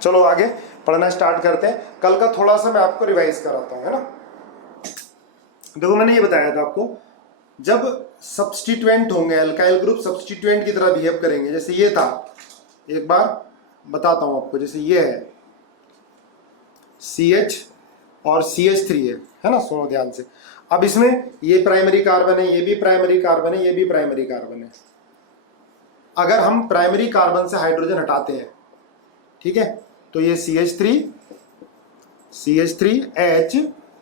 चलो आगे पढ़ना स्टार्ट करते हैं। कल का थोड़ा सा मैं आपको रिवाइज कराता हूँ, है ना। देखो मैंने ये बताया था आपको, जब सब्स्टिट्यूएंट होंगे अल्काइल ग्रुप सब्स्टिट्यूएंट की तरह बिहेव करेंगे। जैसे ये था, एक बार बताता हूँ आपको, जैसे ये है CH और CH3 है ना, सुनो ध्यान से। अब इसमें ये प्राइमरी कार्बन है, ये भी प्राइमरी कार्बन है, ये भी प्राइमरी कार्बन है। अगर हम प्राइमरी कार्बन से हाइड्रोजन हटाते हैं, ठीक है, तो ये CH3H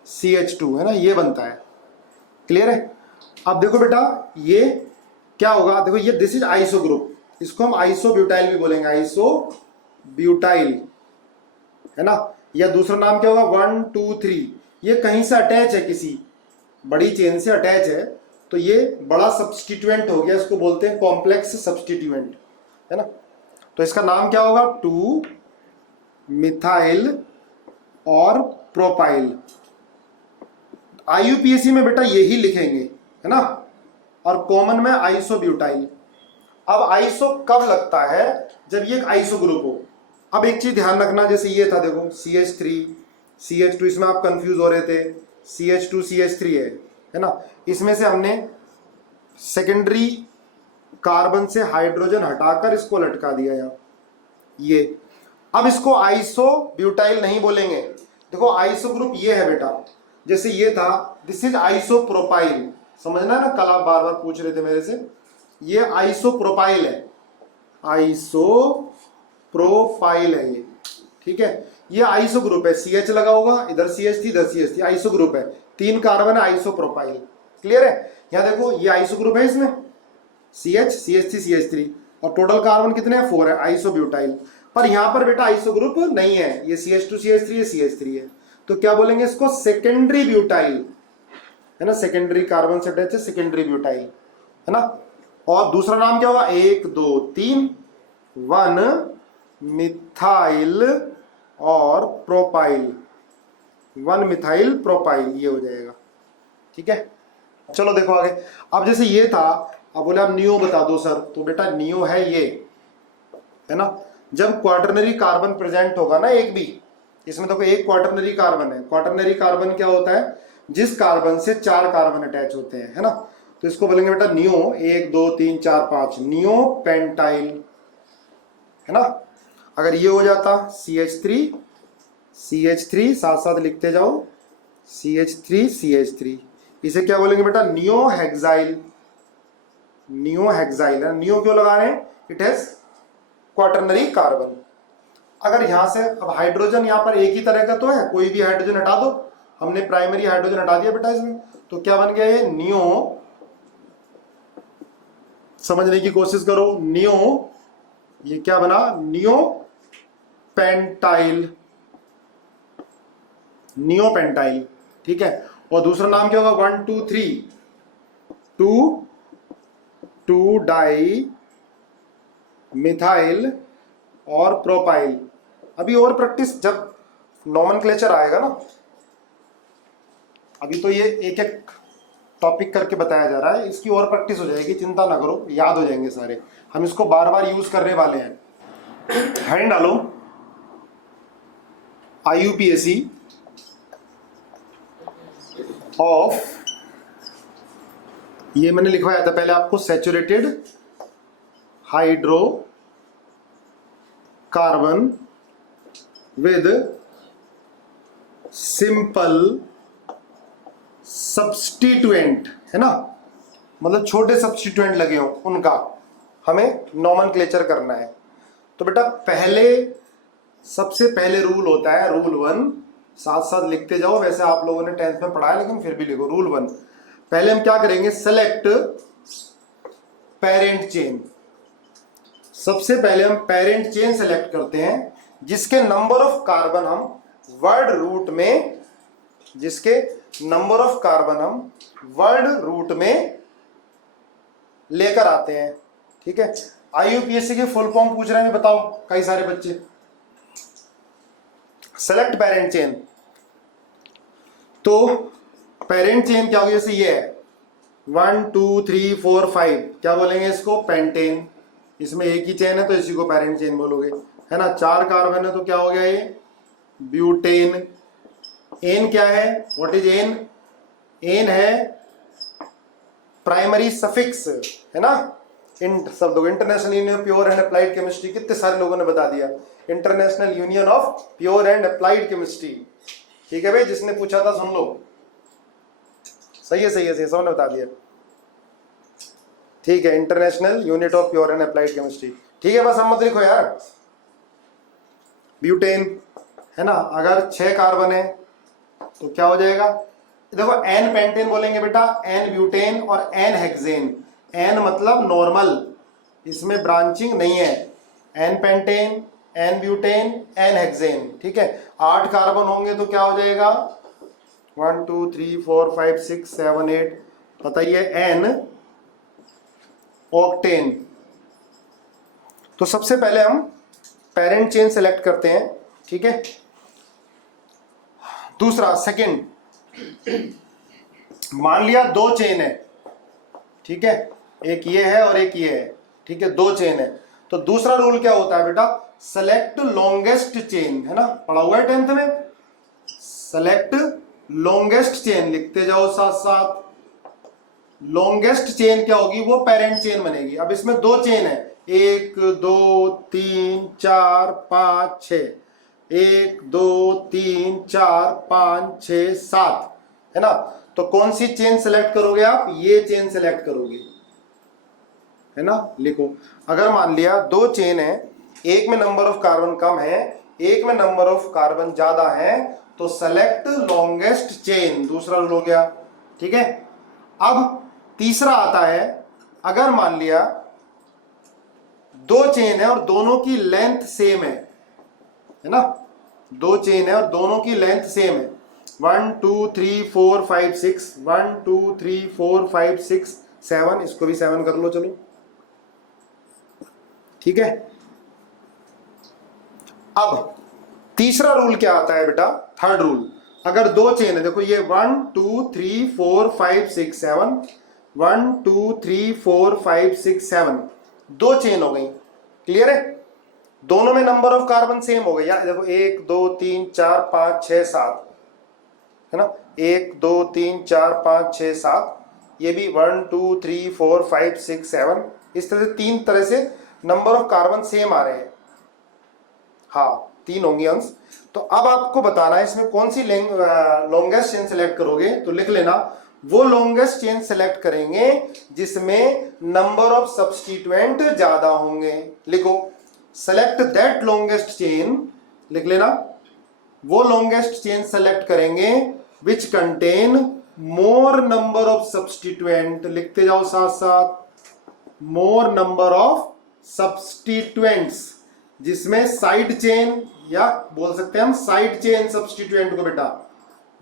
CH2 है ना, ये बनता है। क्लियर है। अब देखो बेटा ये क्या होगा, देखो ये दिस इज आइसो ग्रुप, इसको हम आइसोब्यूटाइल भी बोलेंगे, आइसोब्यूटाइल है ना। या दूसरा नाम क्या होगा 1 2 3, ये कहीं से अटैच है, किसी बड़ी चेन से अटैच है, तो ये बड़ा सब्स्टिट्यूएंट हो गया, इसको बोलते हैं कॉम्प्लेक्स सब्स्टिट्यूएंट, है ना। तो इसका नाम क्या होगा 2 मिथाइल और प्रोपाइल। IUPAC में बेटा यही लिखेंगे, है ना, और कॉमन में आइसोब्यूटाइल। अब आइसो कब लगता है, जब ये एक आइसो ग्रुप हो। अब एक चीज ध्यान रखना, जैसे ये था देखो CH3 CH2, इसमें आप कंफ्यूज हो रहे थे, CH2 CH3 है ना। इसमें से हमने सेकेंडरी कार्बन से हाइड्रोजन हटाकर इसको लटका दिया यहाँ, ये। अब इसको आइसोब्यूटाइल नहीं बोलेंगे। देखो आइसो ग्रुप ये है बेटा, जैसे ये था दिस इज आइसोप्रोपाइल, समझना है ना, कल आप बार बार पूछ रहे थे मेरे से, ये आइसोप्रोपाइल है, आइसोप्रोपाइल है ये, ठीक है। ये आइसो ग्रुप है, CH लगा होगा, इधर CH3 इधर CH3, आइसो ग्रुप है, 3 कार्बन है, आइसोप्रोपाइल। क्लियर है। यहां देखो ये आइसो ग्रुप है, इसमें CH CH3 CH3 और टोटल कार्बन कितने हैं 4 है, आइसोब्यूटाइल। पर यहां पर बेटा आइसो ग्रुप नहीं है, ये CH2 CH3 है, CH3 है, तो क्या बोलेंगे इसको सेकेंडरी ब्यूटाइल, है ना, सेकेंडरी कार्बन से अटैच है, सेकेंडरी ब्यूटाइल, है ना। और दूसरा नाम क्या होगा 1 2 3 1 मिथाइल और प्रोपाइल, 1 मिथाइल प्रोपाइल, ये हो जाएगा, ठीक है। चलो देखो आगे। अब जैसे ये था, अब बोले आप नियो बता दो सर, तो बेटा नियो है ये, है ना। जब क्वाटरनरी कार्बन प्रेजेंट होगा ना एक भी, इसमें देखो एक क्वाटरनरी कार्बन है। क्वाटरनरी कार्बन क्या होता है, जिस कार्बन से 4 कार्बन अटैच होते हैं, है ना, तो इसको बोलेंगे बेटा नियो 1 2 3 4 5, नियो पेंटाइल, है ना। अगर ये हो जाता CH3 साथ साथ लिखते जाओ, CH3 इसे क्या बोलेंगे बेटा नियो हेक्साइल, नियो हेक्साइल है। नियो क्यों लगा रहे हैं, इट हैज क्वाटरनरी कार्बन। अगर यहां से अब हाइड्रोजन यहां पर एक ही तरह का तो है, कोई भी हाइड्रोजन हटा दो, हमने प्राइमरी हाइड्रोजन हटा दिया बेटा इसमें, तो क्या बन गया ये नियो, समझने की कोशिश करो, नियो, ये क्या बना नियो पेंटाइल, नियो पेंटाइल, ठीक है। और दूसरा नाम क्या होगा 1 2 3 2 डाई मिथाइल और प्रोपाइल। अभी और प्रैक्टिस, जब नॉमेनक्लेचर आएगा ना, अभी तो ये एक एक टॉपिक करके बताया जा रहा है, इसकी और प्रैक्टिस हो जाएगी, चिंता ना करो, याद हो जाएंगे सारे, हम इसको बार बार यूज करने वाले हैं। हैंड डालो IUPAC ऑफ, ये मैंने लिखवाया था पहले आपको, saturated hydro carbon with simple substituent, है ना, मतलब छोटे सब्स्टिट्यूएंट लगे हो उनका हमें नॉमेनक्लेचर करना है। तो बेटा सबसे पहले रूल होता है रूल 1, साथ साथ लिखते जाओ, वैसे आप लोगों ने 10th में पढ़ा है लेकिन फिर भी लिखो। रूल 1, पहले हम क्या करेंगे, सेलेक्ट पेरेंट चेन। सबसे पहले हम पेरेंट चेन सेलेक्ट करते हैं जिसके नंबर ऑफ कार्बन हम वर्ड रूट में, जिसके नंबर ऑफ कार्बन हम वर्ड रूट में लेकर आते हैं, ठीक है। IUPAC के फुल फॉर्म पूछ रहे हैं, बताओ कई सारे बच्चे। सेलेक्ट पेरेंट चेन, तो पेरेंट चेन क्या होगी, जैसे ये है 1 2 3 4 5, क्या बोलेंगे इसको पेंटेन, इसमें एक ही चेन है तो इसी को पेरेंट चेन बोलोगे। है ना, 4 कार्बन है तो क्या हो गया ये ब्यूटेन। एन क्या है, व्हाट इज एन, एन है प्राइमरी सफिक्स, है ना। इन सब लोग international union of pure and applied chemistry, कितने सारे लोगों ने बता दिया, international union of pure and applied chemistry. ठीक है भाई, जिसने पूछा था सुन लो, सही है सही है सही है, सबने बता दिया। ठीक है, international unit of pure and applied chemistry. ठीक है, बस हम मत लिखो यार। ब्यूटेन है ना, अगर 6 कार्बन है तो क्या हो जाएगा, देखो एन पेंटेन बोलेंगे बेटा, एन ब्यूटेन और एन हेक्सेन। एन मतलब नॉर्मल, इसमें ब्रांचिंग नहीं है। N pentane, n butane, n hexane. ठीक है, 8 कार्बन होंगे तो क्या हो जाएगा 1 2 3 4 5 6 7 8, बताइए एन ऑक्टेन। तो सबसे पहले हम पेरेंट चेन सेलेक्ट करते हैं। ठीक है, दूसरा सेकंड, मान लिया 2 चेन है, ठीक है, एक ये है और एक ये है। ठीक है, 2 चेन है तो दूसरा रूल क्या होता है बेटा, सेलेक्ट लॉन्गेस्ट चेन, है ना, पढ़ा हुआ है 10th में। सेलेक्ट लॉन्गेस्ट चेन, लिखते जाओ साथ साथ। लॉन्गेस्ट चेन क्या होगी, वो पेरेंट चेन बनेगी। अब इसमें 2 चेन है, 1 2 3 4 5 6, 1 2 3 4 5 6 7, है ना। तो कौन सी चेन सेलेक्ट करोगे आप, ये चेन सेलेक्ट करोगे, है ना। लिखो, अगर मान लिया 2 चेन है, एक में नंबर ऑफ कार्बन कम है, एक में नंबर ऑफ कार्बन ज्यादा है, तो सेलेक्ट लॉन्गेस्ट चेन, दूसरा रूल हो गया। ठीक है, अब तीसरा आता है, अगर मान लिया 2 चेन है और दोनों की लेंथ सेम है ना, 2 चेन है और दोनों की लेंथ सेम है, 1 2 3 4 5 6, 1 2 3 4 5 6 7, इसको भी 7 कर लो चलो। ठीक है, अब तीसरा रूल क्या आता है बेटा, थर्ड रूल, अगर 2 चेन है, देखो ये 1 2 3 4 5 6 7, 1 2 3 4 5 6 7, 2 चेन हो गई, क्लियर है, दोनों में नंबर ऑफ कार्बन सेम हो गए यार। देखो 1 2 3 4 5 6 7, है ना, 1 2 3 4 5 6 7, ये भी 1 2 3 4 5 6 7, इस तरह से 3 तरह से नंबर ऑफ कार्बन सेम आ रहे हैं। हाँ, 3 होंगे अंश। तो अब आपको बताना है इसमें कौन सी लॉन्गेस्ट चेन सेलेक्ट करोगे, तो लिख लेना, वो लॉन्गेस्ट चेन सेलेक्ट करेंगे जिसमें नंबर ऑफ सब्स्टिट्यूएंट ज्यादा होंगे। लिखो, सेलेक्ट दैट लॉन्गेस्ट चेन, लिख लेना, वो लॉन्गेस्ट चेन सेलेक्ट करेंगे which contain more number of substituent, लिखते जाओ साथ साथ, मोर नंबर ऑफ सब्स्टिट्यूएंट्स, जिसमें साइड चेन, या बोल सकते हैं हम साइड चेन सब्स्टिट्यूएंट को बेटा,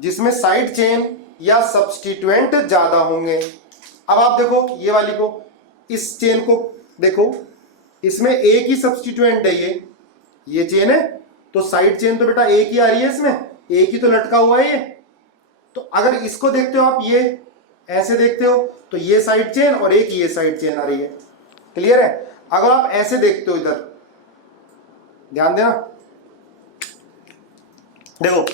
जिसमें साइड चेन या सब्स्टिट्यूएंट ज्यादा होंगे। अब आप देखो ये वाली को, इस चेन को देखो, इसमें एक ही सब्स्टिट्यूएंट है, ये चेन है, तो साइड चेन तो बेटा एक ही आ रही है, इसमें एक ही तो लटका हुआ है ये। तो अगर इसको देखते हो आप, ये ऐसे देखते हो तो ये साइड चेन और एक ये साइड चेन आ रही है, क्लियर है। अगर आप ऐसे देखते हो, इधर ध्यान देना, देखो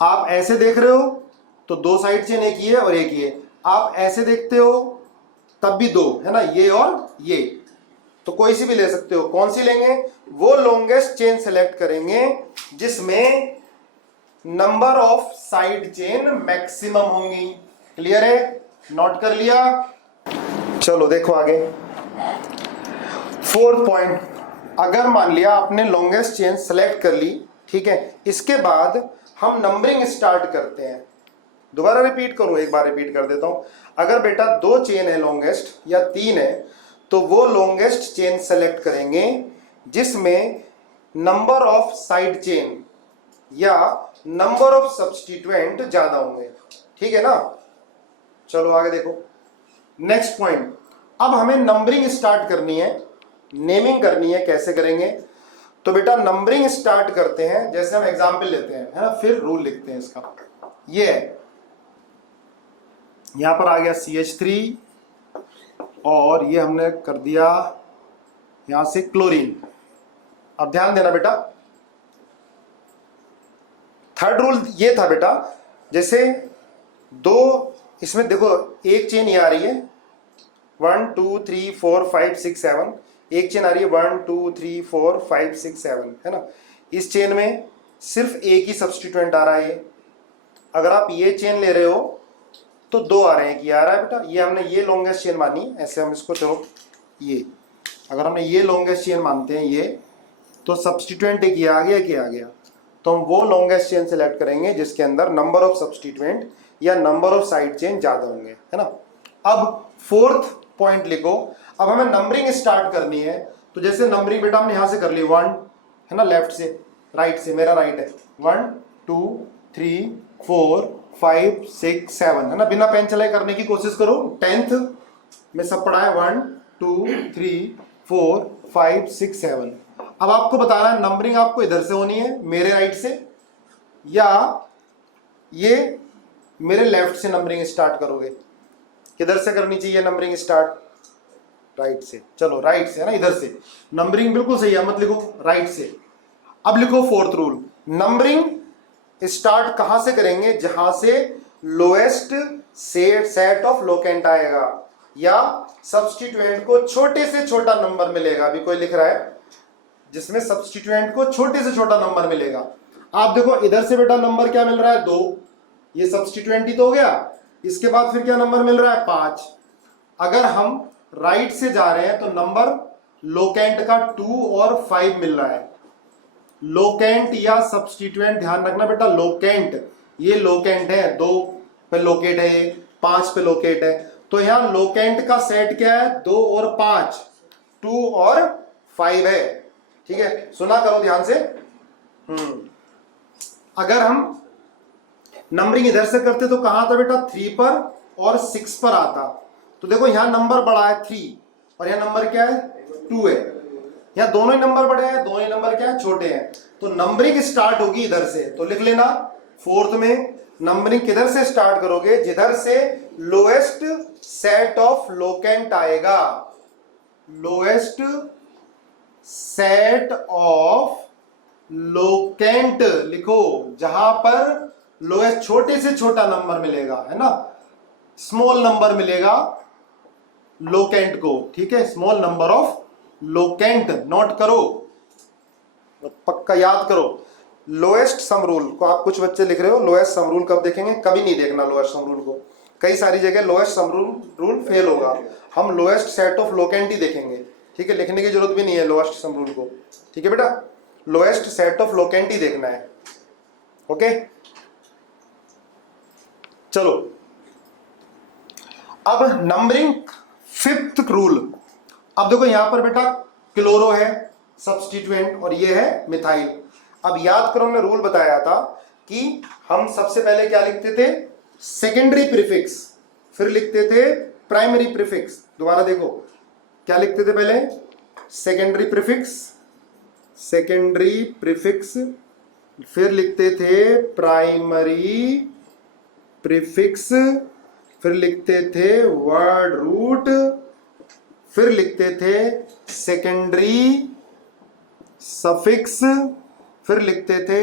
आप ऐसे देख रहे हो तो 2 साइड चेन, एक ही है और एक ही है। आप ऐसे देखते हो तब भी 2, है ना, ये और ये, तो कोई सी भी ले सकते हो। कौन सी लेंगे, वो लॉन्गेस्ट चेन सेलेक्ट करेंगे जिसमें number of side chain maximum होंगी, क्लियर है, नोट कर लिया। चलो देखो आगे, 4th पॉइंट, अगर मान लिया आपने लॉन्गेस्ट चेन सेलेक्ट कर ली, ठीक है, इसके बाद हम नंबरिंग स्टार्ट करते हैं। दोबारा रिपीट करूं, एक बार रिपीट कर देता हूं, अगर बेटा 2 चेन है लॉन्गेस्ट या 3 है, तो वो लॉन्गेस्ट चेन सेलेक्ट करेंगे जिसमें नंबर ऑफ साइड चेन या नंबर ऑफ सब्स्टिट्यूएंट ज्यादा होंगे, ठीक है ना। चलो आगे देखो, नेक्स्ट पॉइंट, अब हमें नंबरिंग स्टार्ट करनी है, नेमिंग करनी है। कैसे करेंगे, तो बेटा नंबरिंग स्टार्ट करते हैं, जैसे हम एग्जांपल लेते हैं, है ना, फिर रूल लिखते हैं इसका। ये है, यहां पर आ गया CH3 और ये हमने कर दिया यहां से क्लोरीन, अब ध्यान देना बेटा, थर्ड रूल ये था बेटा, जैसे दो इसमें देखो एक चेन ये आ रही है 1 2 3 4 5 6 7, एक चेन आ रही है 1 2 3 4 5 6 7, है ना। इस चेन में सिर्फ एक ही सब्स्टिट्यूएंट आ रहा है। अगर आप ये चेन ले रहे हो तो दो आ रहे हैं, कि आ रहा है बेटा, ये हमने ये लॉन्गेस्ट चेन मानी, ऐसे हम इसको चलो ये, अगर हमने ये लॉन्गेस्ट चेन मानते हैं ये, तो सब्स्टिट्यूएंट एक ये आ गया, कि आ गया, तो हम वो लॉन्गेस्ट चेन सेलेक्ट करेंगे जिसके अंदर नंबर ऑफ सब्स्टिट्यूएंट या नंबर ऑफ साइड चेन ज्यादा होंगे, है ना। अब फोर्थ पॉइंट लिखो, अब हमें नंबरिंग स्टार्ट करनी है, तो जैसे नंबरिंग बेटा हमने यहां से कर ली 1, है ना, लेफ्ट से राइट से, मेरा राइट है 1 2 3 4 5 6 7, है ना। बिना पेन चलाए करने की कोशिश करो, 10th में सब पढ़ा है 1 2 3 4 5 6 7। अब आपको बताना है नंबरिंग आपको इधर से होनी है मेरे राइट से, या ये मेरे लेफ्ट से नंबरिंग स्टार्ट करोगे। किधर से करनी चाहिए नंबरिंग स्टार्ट? राइट से। चलो राइट से, है ना, इधर से नंबरिंग बिल्कुल सही है, मत लिखो राइट से। अब लिखो फोर्थ रूल, नंबरिंग स्टार्ट कहां से करेंगे? जहां से लोएस्ट सेट ऑफ लोकेंट आएगा या सब्स्टिट्यूएंट को छोटे से छोटा नंबर मिलेगा। अभी कोई लिख रहा है जिसमें सब्स्टिट्यूएंट को छोटे से छोटा नंबर मिलेगा। आप देखो इधर से बेटा नंबर क्या मिल रहा है 2, ये सब्स्टिट्यूएंट ही तो हो गया। इसके बाद फिर क्या नंबर मिल रहा है 5। अगर हम राइट से जा रहे हैं तो नंबर लोकेंट का 2 और 5 मिल रहा है। लोकेंट या सब्स्टिट्यूएंट ध्यान रखना बेटा, लोकेंट, ये लोकेंट है, 2 पे लोकेट है, 5 पे लोकेट है, तो यहां लोकेंट का सेट क्या है? 2 और 5, 2 और 5 है। ठीक है, सुना करो ध्यान से। अगर हम नंबरिंग इधर से करते तो कहां था बेटा? 3 पर और 6 पर आता। तो देखो यहां नंबर बड़ा है 3 और यहां नंबर क्या है? 2 है। यहां दोनों ही नंबर बड़े हैं, दोनों ही नंबर क्या है? छोटे हैं। तो नंबरिंग स्टार्ट होगी इधर से, तो लिख लेना फोर्थ में नंबरिंग किधर से स्टार्ट करोगे? जिधर से लोएस्ट सेट ऑफ लोकेंट आएगा। लोएस्ट सेट ऑफ लोकेंट लिखो, जहां पर लोएस्ट छोटे से छोटा नंबर मिलेगा, है ना, स्मॉल नंबर मिलेगा लोकेंट को। ठीक है, small number of locant note करो, पक्का याद करो। लोएस्ट सम रूल को आप कुछ बच्चे लिख रहे हो, लोएस्ट सम रूल कब देखेंगे? कभी नहीं देखना लोएस्ट सम रूल को, कई सारी जगह लोएस्ट सम रूल फेल होगा। हम लोएस्ट सेट ऑफ लोकेंट ही देखेंगे। ठीक है, लिखने की जरूरत भी नहीं है लोएस्ट सम रूल को। ठीक है बेटा, लोएस्ट सेट ऑफ लोकेंट ही देखना है। ओके, चलो अब नंबरिंग फिफ्थ रूल। अब देखो यहां पर बेटा क्लोरो है सब्स्टिट्यूएंट और ये है मिथाइल। अब याद करो, हमने रूल बताया था कि हम सबसे पहले क्या लिखते थे? सेकेंडरी प्रीफिक्स, फिर लिखते थे प्राइमरी प्रीफिक्स। दोबारा देखो क्या लिखते थे पहले? सेकेंडरी प्रीफिक्स, सेकेंडरी प्रीफिक्स, फिर लिखते थे प्राइमरी प्रीफिक्स, फिर लिखते थे वर्ड रूट, फिर लिखते थे सेकेंडरी सफिक्स, फिर लिखते थे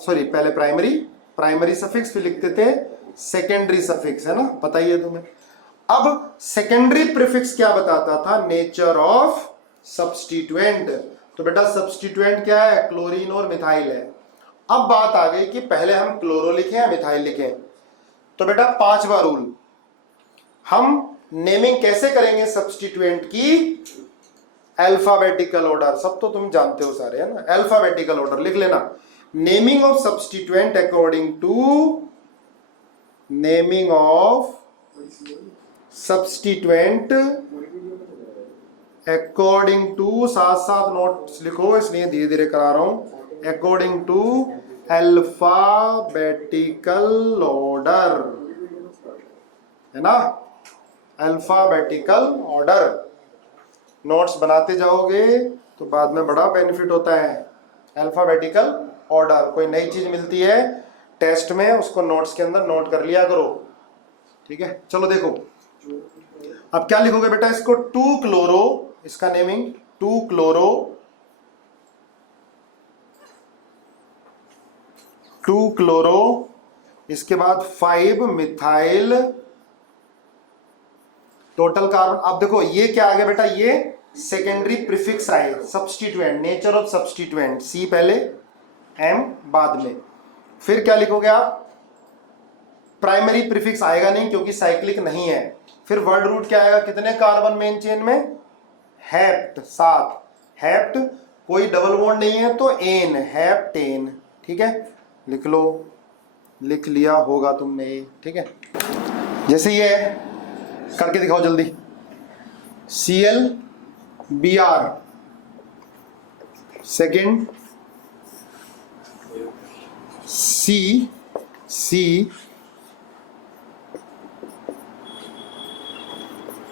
सॉरी पहले प्राइमरी सफिक्स, फिर लिखते थे सेकेंडरी सफिक्स, है ना, बताइए तुम्हें। अब सेकेंडरी प्रीफिक्स क्या बताता था? Nature of substituent. तो बेटा सब्स्टिट्यूएंट क्या है? क्लोरीन और मिथाइल है। अब बात आ गई कि पहले हम क्लोरो लिखें या मिथाइल लिखें। तो बेटा पांचवा रूल, हम नेमिंग कैसे करेंगे सब्स्टिट्यूएंट की? अल्फाबेटिकल ऑर्डर, सब तो तुम जानते हो सारे, है ना। अल्फाबेटिकल ऑर्डर लिख लेना। Naming of substituent according to, naming of substituent according to, साथ साथ नोट्स लिखो इसलिए धीरे धीरे करा रहा हूं, अकॉर्डिंग टू अल्फाबेटिकल ऑर्डर, है ना, अल्फाबेटिकल ऑर्डर। नोट्स बनाते जाओगे तो बाद में बड़ा बेनिफिट होता है। अल्फाबेटिकल ऑर्डर, कोई नई चीज मिलती है टेस्ट में उसको नोट्स के अंदर नोट कर लिया करो। ठीक है, चलो देखो अब क्या लिखोगे बेटा? इसको 2 क्लोरो, इसका नेमिंग 2 क्लोरो 2 क्लोरो, इसके बाद 5 मिथाइल, टोटल कार्बन। अब देखो ये क्या आ गया बेटा, ये सेकेंडरी प्रीफिक्स आए, सब्स्टिट्यूएंट, नेचर ऑफ सब्स्टिट्यूएंट, सी पहले एम बाद में। फिर क्या लिखोगे आप, प्राइमरी प्रीफिक्स आएगा नहीं क्योंकि साइक्लिक नहीं है। फिर वर्ड रूट क्या आएगा, कितने कार्बन मेन चेन में, हेप्ट, 7 हेप्ट, कोई डबल बॉन्ड नहीं है तो एन, हेप्टेन। ठीक है, लिख लो, लिख लिया होगा तुमने ये। ठीक है, जैसे ये है, करके दिखाओ जल्दी। Cl Br, second C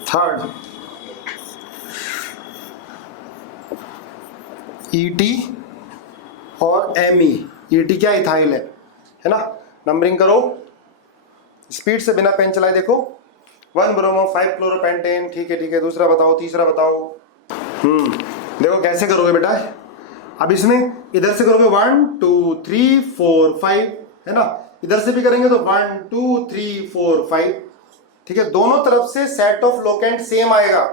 third, ET और Me। ET क्या, इथाइल है ना। नंबरिंग करो स्पीड से, बिना पेन चलाए। देखो 1 ब्रोमो 5 क्लोरोपेंटेन। ठीक है, दूसरा बताओ, तीसरा बताओ। देखो कैसे करोगे बेटा, अब इसमें इधर से करोगे 1 2 3 4 5, है ना। इधर से भी करेंगे तो 1 2 3 4 5। ठीक है, दोनों तरफ से सेट ऑफ लोकेंट सेम आएगा।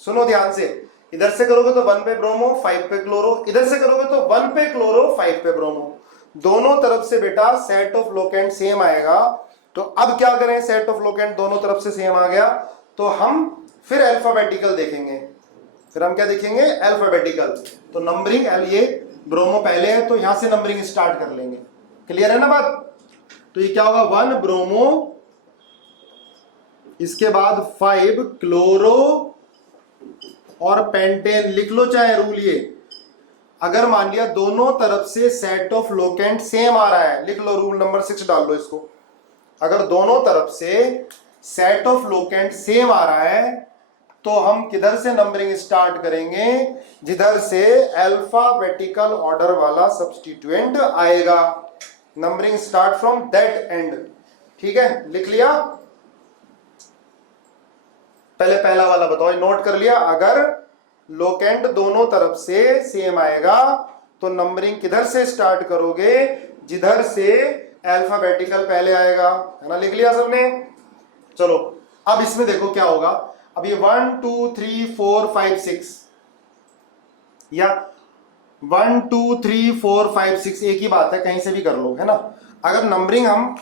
सुनो ध्यान से, इधर से करोगे तो 1 पे ब्रोमो 5 पे क्लोरो, इधर से करोगे तो 1 पे क्लोरो 5 पे ब्रोमो। दोनों तरफ से बेटा सेट ऑफ लोकेंट सेम आएगा। तो अब क्या करें, सेट ऑफ लोकेंट दोनों तरफ से सेम आ गया तो हम फिर अल्फाबेटिकल देखेंगे। फिर हम क्या देखेंगे, अल्फाबेटिकल। तो नंबरिंग, ये ब्रोमो पहले है तो यहां से नंबरिंग स्टार्ट कर लेंगे। क्लियर है ना बात। तो ये क्या होगा, 1 ब्रोमो, इसके बाद 5 क्लोरो और पेंटेन। लिख लो चाहे रूल ये, अगर मान लिया दोनों तरफ से सेट ऑफ लोकेंट सेम आ रहा है, लिख लो रूल नंबर 6 डाल लो इसको। अगर दोनों तरफ से सेट ऑफ लोकेंट सेम आ रहा है तो हम किधर से नंबरिंग स्टार्ट करेंगे, जिधर से अल्फाबेटिकल ऑर्डर वाला सब्स्टिट्यूएंट आएगा। Numbering start from that and. ठीक है, लिख लिया। पहले पहला वाला बताओ, नोट कर लिया। अगर लोकेंट दोनों तरफ से सेम आएगा तो नंबरिंग किधर से स्टार्ट करोगे, जिधर से अल्फाबेटिकल पहले आएगा, है ना। लिख लिया सबने। चलो अब इसमें देखो क्या होगा। अब ये 1 2 3 4 5 6 या 1 2 3 4 5 6 एक ही बात है, कहीं से भी कर लो, है ना। अगर नंबरिंग हम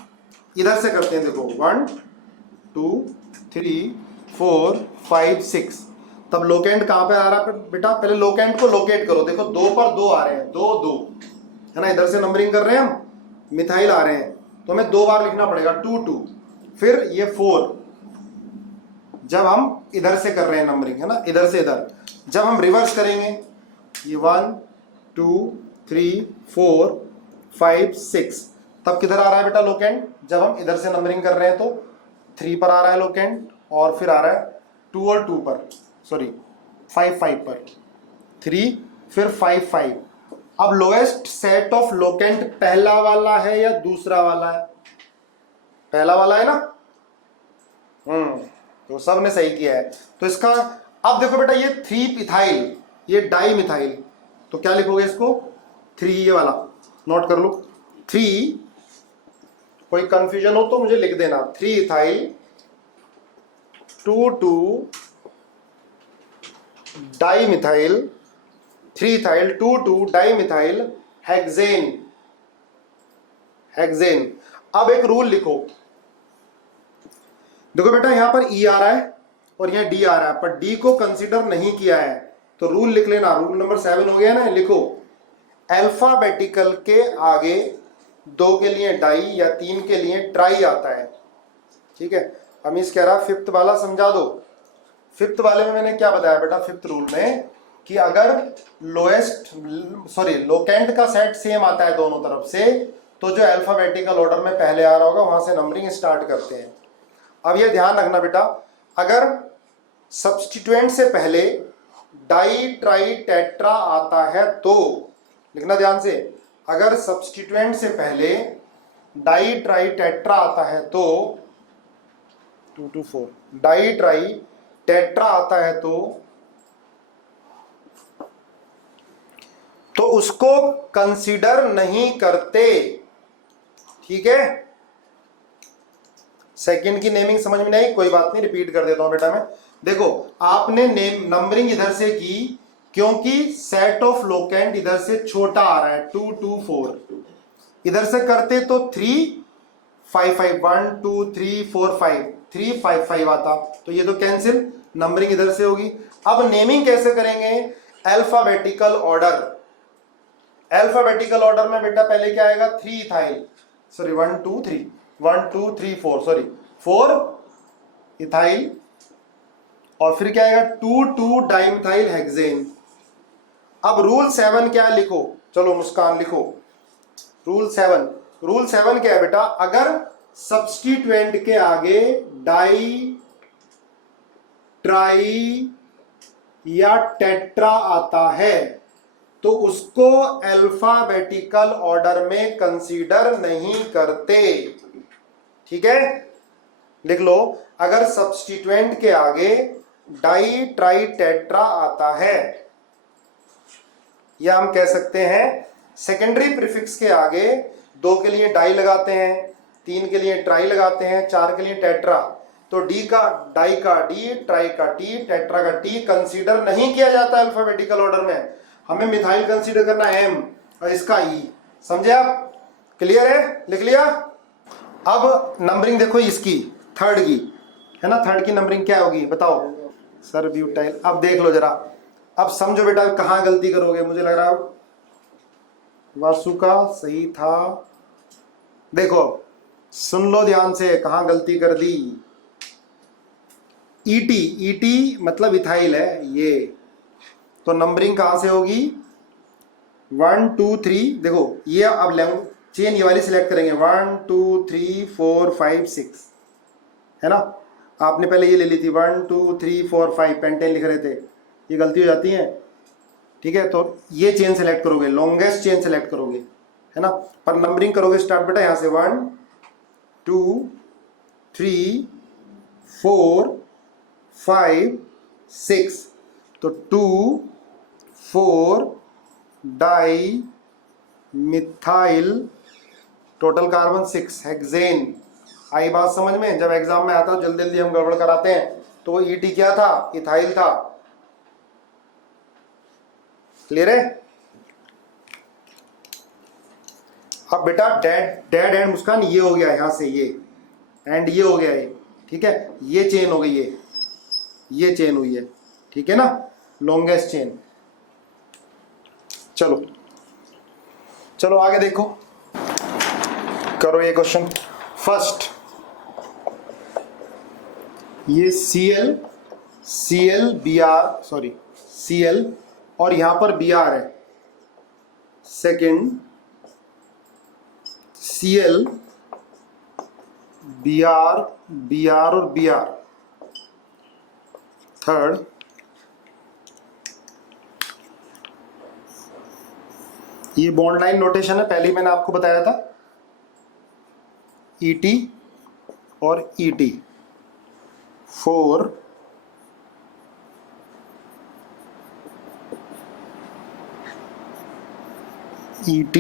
इधर से करते हैं, देखो 1 2 3 4 5 6, तब लोकेंट कहां पे आ रहा है बेटा, पहले लोकेंट को लोकेट करो। देखो 2 पर 2 आ रहे हैं, 2 2, है ना। इधर से नंबरिंग कर रहे हैं हम, मिथाइल आ रहे हैं तो हमें 2 बार लिखना पड़ेगा, 2 2। फिर ये 4 जब हम इधर से कर रहे हैं नंबरिंग, है ना, इधर से इधर। जब हम रिवर्स करेंगे, ये 1 2 3 4 5 6, तब किधर आ रहा है बेटा लोकेंट, जब हम इधर से नंबरिंग कर रहे हैं तो 3 पर आ रहा है लोकेंट, और फिर आ रहा है 2 और 2 पर, सॉरी 5 5 पर, 3 फिर 5 5। अब लोएस्ट सेट ऑफ लोकेंट पहला वाला है या दूसरा वाला है, पहला वाला है ना। तो सबने सही किया है। तो इसका अब देखो बेटा, ये 3 इथाइल, ये डाई मिथाइल, तो क्या लिखोगे इसको, 3, ये वाला नोट कर लो 3। कोई कंफ्यूजन हो तो मुझे लिख देना, 3 ethyl 2 2 di methyl, 3 ethyl 2 2 di methyl hexane, hexane. अब एक रूल लिखो, देखो बेटा यहां पर E आ रहा है और यहां D आ रहा है, पर D को कंसीडर नहीं किया है तो रूल लिख लेना, रूल नंबर 7 हो गया ना। लिखो अल्फाबेटिकल के आगे 2 के लिए डाई या 3 के लिए ट्राई आता है। ठीक है, अमीश कह रहा 5th वाला समझा दो। 5th वाले में मैंने क्या बताया बेटा, 5th रूल में कि अगर लोकेंट का सेट सेम आता है दोनों तरफ से, तो जो अल्फाबेटिकल ऑर्डर में पहले आ रहा होगा वहां से नंबरिंग स्टार्ट करते हैं। अब ये ध्यान रखना बेटा, अगर सब्स्टिट्यूएंट से पहले डाई ट्राई टेट्रा आता है तो, लिखना ध्यान से, अगर सब्स्टिट्यूएंट से पहले डाई ट्राई टेट्रा आता है तो 2 2 4 डाई ट्राई टेट्रा आता है तो उसको कंसीडर नहीं करते। ठीक है, सेकंड की नेमिंग समझ में नहीं, कोई बात नहीं, रिपीट कर देता हूं बेटा मैं। देखो आपने नेम नंबरिंग इधर से की क्योंकि सेट ऑफ लोकेंट इधर से छोटा आ रहा है 2 2 4, इधर से करते तो 3 5 5 1 2 3 4 5 3 5 5 आता, तो ये तो कैंसिल, नंबरिंग इधर से होगी। अब नेमिंग कैसे करेंगे, अल्फाबेटिकल ऑर्डर। अल्फाबेटिकल ऑर्डर में बेटा पहले क्या आएगा, 3 इथाइल, सॉरी 1 2 3 1 2 3 4, सॉरी 4 इथाइल, और फिर क्या आएगा 2 2 डाइमिथाइल हेक्सेन। अब रूल 7 क्या है लिखो, चलो मुस्कान लिखो रूल 7। रूल 7 क्या है बेटा, अगर सब्स्टिट्यूएंट के आगे डाई ट्राई या टेट्रा आता है तो उसको अल्फाबेटिकल ऑर्डर में कंसीडर नहीं करते। ठीक है, लिख लो, अगर सब्स्टिट्यूएंट के आगे डाई ट्राई टेट्रा आता है, या हम कह सकते हैं सेकेंडरी प्रीफिक्स के आगे 2 के लिए डाई लगाते हैं, 3 के लिए ट्राई लगाते हैं, 4 के लिए टेट्रा, तो डी का डाई का डी, ट्राई का टी, टेट्रा का टी कंसीडर नहीं किया जाता अल्फाबेटिकल ऑर्डर में। हमें मिथाइल कंसीडर करना एम और इसका ई, समझे आप, क्लियर है, लिख लिया। अब नंबरिंग देखो इसकी थर्ड की है ना, थर्ड की नंबरिंग क्या होगी बताओ, सर ब्यूटाइल। अब देख लो जरा, अब समझो बेटा कहां गलती करोगे, मुझे लग रहा है वासु का सही था, देखो सुन लो ध्यान से, कहां गलती कर दी। ईटी, ईटी मतलब इथाइल है ये, तो नंबरिंग कहां से होगी 1 2 3, देखो ये अब चेन ये वाली सिलेक्ट करेंगे 1 2 3 4 5 6 है ना, आपने पहले ये ले ली थी 1 2 3 4 5 पेंटेन लिख रहे थे, ये गलती हो जाती है। ठीक है, तो ये चेन सेलेक्ट करोगे, लॉन्गेस्ट चेन सेलेक्ट करोगे है ना, पर नंबरिंग करोगे स्टार्ट बेटा यहां से 1 2 3 4 5 6, तो 2 4 dimethyl, total carbon 6 hexane. आई बात समझ में, जब एग्जाम में आता है जल्दी जल्दी हम गड़बड़ कराते हैं, तो वो ईटी क्या था, इथाइल था। क्लियर है। अब बेटा डेड एंड मुस्कान ये हो गया, यहां से ये एंड ये हो गया ये, ठीक है, ये चेन हो गई, ये चेन हुई है, ठीक है ना, लॉन्गेस्ट चेन। चलो चलो आगे देखो, करो ये क्वेश्चन। फर्स्ट ये Cl Cl Br, sorry Cl और यहां पर Br है। सेकंड Cl Br Br और Br। थर्ड ये बॉन्ड लाइन नोटेशन है, पहले ही मैंने आपको बताया था, ET और ET। 4 ET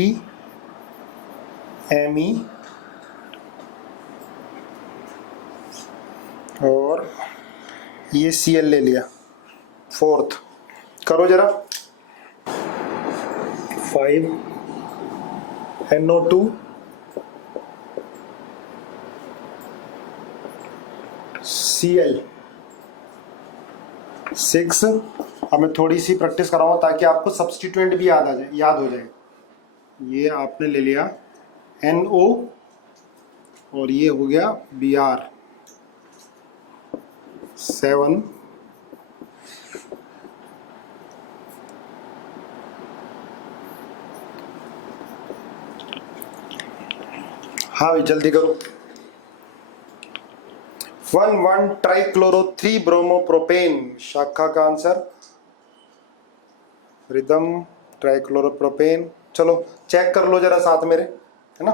ME और ये Cl ले लिया। फोर्थ करो जरा, 5 NO2 Cl 6। अब मैं थोड़ी सी प्रैक्टिस कराऊंगा ताकि आपको सब्स्टिट्यूएंट भी याद हो जाए। ये आपने ले लिया NO और ये हो गया Br 7। हाँ भाई जल्दी करो। 1 ट्राइक्लोरो 3 ब्रोमोप्रोपेन, शाखा का आंसर रिदम ट्राइक्लोरोप्रोपेन। चलो चेक कर लो जरा साथ मेरे, है ना।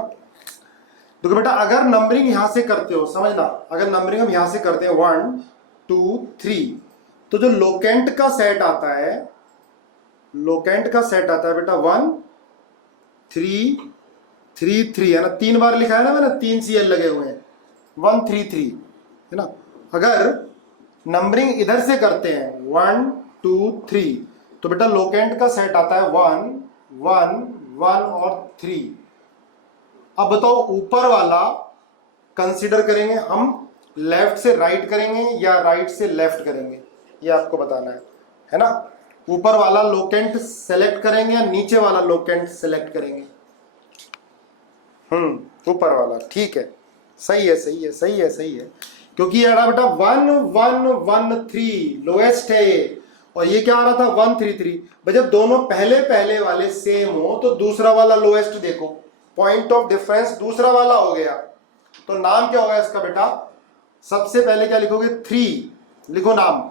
देखो बेटा अगर नंबरिंग यहां से करते हो, समझना, अगर नंबरिंग हम यहां से करते हैं 1 2 3, तो जो लोकेंट का सेट आता है, लोकेंट का सेट आता है बेटा 1 3 133 है ना, 3 बार लिखा है ना मैंने, 3 Cl लगे हुए हैं, 133 है ना। अगर नंबरिंग इधर से करते हैं 1 2 3 तो बेटा लोकेंट का सेट आता है 1 1 1 और 3। अब बताओ ऊपर वाला कंसीडर करेंगे हम, लेफ्ट से राइट करेंगे या राइट से लेफ्ट करेंगे, ये आपको बताना है ना। ऊपर वाला लोकेंट सेलेक्ट करेंगे या नीचे वाला लोकेंट सेलेक्ट करेंगे? ऊपर वाला, ठीक है, सही है सही है सही है सही है, क्योंकि ये बेटा 1 1 1 3 लोएस्ट है और ये क्या आ रहा था 133। भाई जब दोनों पहले पहले वाले सेम हो तो दूसरा वाला लोएस्ट देखो, पॉइंट ऑफ डिफरेंस दूसरा वाला हो गया, तो नाम क्या होगा इसका बेटा? सबसे पहले क्या लिखोगे? 3 लिखो नाम,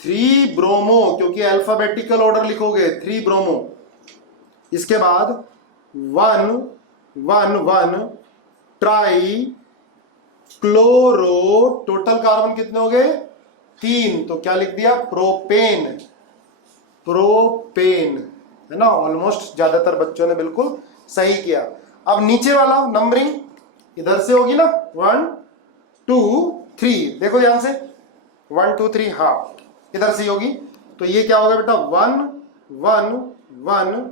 3 ब्रोमो, क्योंकि अल्फाबेटिकल ऑर्डर लिखोगे 3 ब्रोमो। इसके बाद 1 1 1 ट्राई क्लोरो, टोटल कार्बन कितने हो गए? 3, तो क्या लिख दिया? प्रोपेन, प्रोपेन है ना। ऑलमोस्ट ज्यादातर बच्चों ने बिल्कुल सही किया। अब नीचे वाला नंबरिंग इधर से होगी ना, 1 2 3, देखो ध्यान से 1 2 3, हाँ इधर से होगी। तो ये क्या होगा बेटा? 1 1 1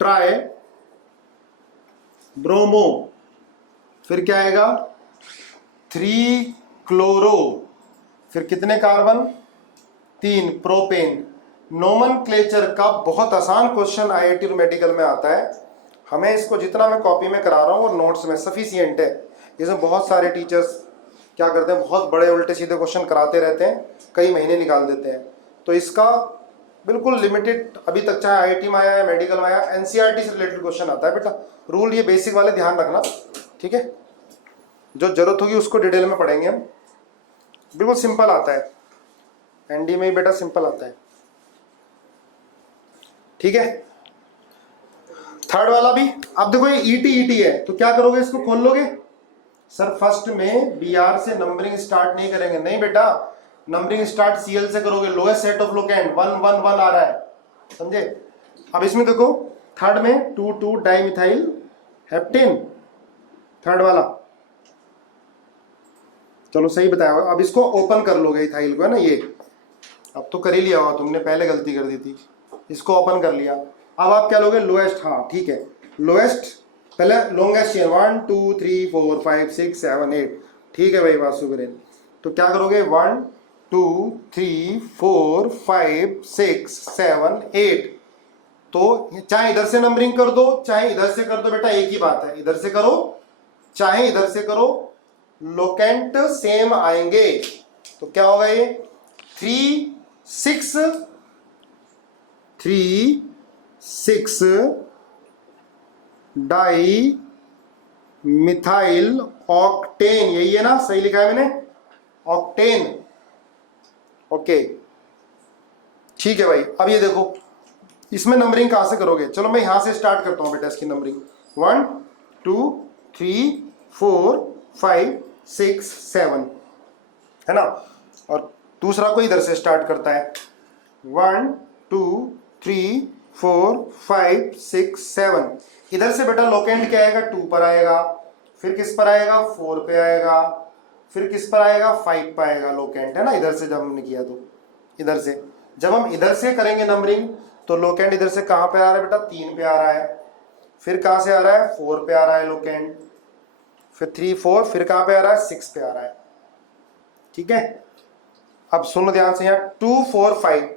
ट्राई ब्रोमो, फिर क्या आएगा? 3 क्लोरो, फिर कितने कार्बन? 3 प्रोपेन। नोमेनक्लेचर का बहुत आसान क्वेश्चन आईआईटी और मेडिकल में आता है, हमें इसको जितना मैं कॉपी में करा रहा हूँ और नोट्स में सफिशिएंट है। इसमें बहुत सारे टीचर्स क्या करते हैं, बहुत बड़े उल्टे सीधे क्वेश्चन कराते रहते हैं, कई महीने निकाल देते हैं। तो इसका बिल्कुल लिमिटेड अभी तक, चाहे आईआईटी में आया है मेडिकल में आया, एनसीईआरटी से रिलेटेड क्वेश्चन आता है बेटा। रूल ये बेसिक वाले ध्यान रखना, ठीक है, जो जरूरत होगी उसको डिटेल में पढ़ेंगे हम। बिल्कुल सिंपल आता है, एनडी में ही बेटा सिंपल आता है, ठीक है। थर्ड वाला भी, अब देखो ये ईटी ईटी है, तो क्या करोगे? इसको खोल लोगे। सर फर्स्ट में बीआर से नंबरिंग स्टार्ट नहीं करेंगे, नहीं बेटा, नंबरिंग स्टार्ट सीएल से करोगे। लोएस्ट सेट ऑफ लोकेंट 1 1 1 आ रहा है, समझे। अब इसमें देखो थर्ड में 2 2 डाइमिथाइल हेप्टेन, थर्ड वाला, चलो सही बताया। अब इसको ओपन कर लोगे इथाइल को, है ना, ये अब तो कर ही लिया होगा तुमने, पहले गलती कर दी थी, इसको ओपन कर लिया। अब आप क्या लोगे? लोएस्ट, हाँ ठीक है, लोएस्ट पहले लॉन्गेस्ट चेन 1 2 3 4 5 6 7 8, ठीक है भाई वासुबरेन। तो क्या करोगे? 1 2 3 4 5 6 7 8, तो चाहे इधर से नंबरिंग कर दो चाहे इधर से कर दो बेटा, एक ही बात है, इधर से करो चाहे इधर से करो, लोकेंट सेम आएंगे। तो क्या होगा ये? 3 6 3 6 डाई मिथाइल ऑक्टेन, यही है ना, सही लिखा है मैंने, ऑक्टेन, ओके ठीक है भाई। अब ये देखो इसमें नंबरिंग कहां से करोगे? चलो मैं यहां से स्टार्ट करता हूं बेटा इसकी नंबरिंग, 1 2 3 4 5 6 7, है ना। और दूसरा को इधर से स्टार्ट करता है, 1 2 3 4 5 6 7। इधर से बेटा लोकेंट क्या आएगा? 2 पर आएगा, फिर किस पर आएगा? 4 पे आएगा, फिर किस पर आएगा? 5 पर आएगा लोकेंट, है ना। इधर से जब हमने किया तो इधर से, जब हम इधर से करेंगे नंबरिंग तो लोकेंट इधर से कहां पे आ रहा है बेटा? 3 पे आ रहा है, फिर कहां से आ रहा है? 4 पे आ रहा है लोकेंट, फिर 3 4, फिर कहां पे आ रहा है? 6 पे आ रहा है, ठीक है। अब सुनो ध्यान से, यहाँ 2 4 5।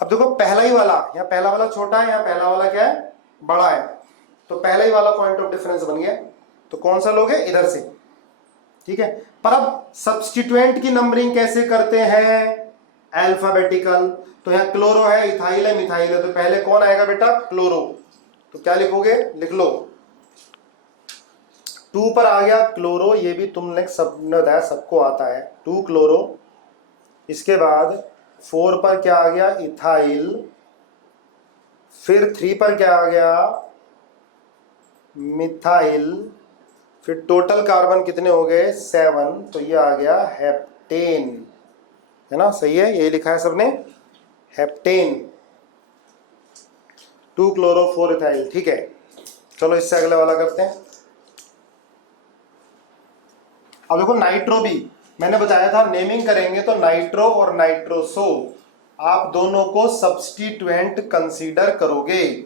अब देखो पहला ही वाला, यहाँ पहला वाला छोटा है, यहाँ पहला वाला क्या है? बड़ा है, तो पहला ही वाला पॉइंट ऑफ डिफरेंस बन गया। तो कौन सा लोगे? इधर से, ठीक है। पर अब सब्स्टिट्यूएंट की नंबरिंग कैसे करते हैं? अल्फाबेटिकल। तो यहाँ क्लोरो है, इथाइल है, मिथाइल है, तो पहले कौन आएगा बेटा? क्लोरो। तो क्या लिखोगे? लिख लो 2 पर आ गया क्लोरो, ये भी तुमने सबने बताया, सबको आता है, 2 क्लोरो। इसके बाद 4 पर क्या आ गया? इथाइल, फिर 3 पर क्या आ गया? मिथाइल, फिर टोटल कार्बन कितने हो गए? 7, तो ये आ गया हेप्टेन, है ना, सही है, ये लिखा है सबने, हेप्टेन, 2 क्लोरो 4 इथाइल, ठीक है। चलो इससे अगले वाला करते हैं। अब देखो नाइट्रो भी मैंने बताया था, नेमिंग करेंगे तो नाइट्रो और नाइट्रोसो आप दोनों को सब्स्टिट्यूएंट कंसीडर करोगे,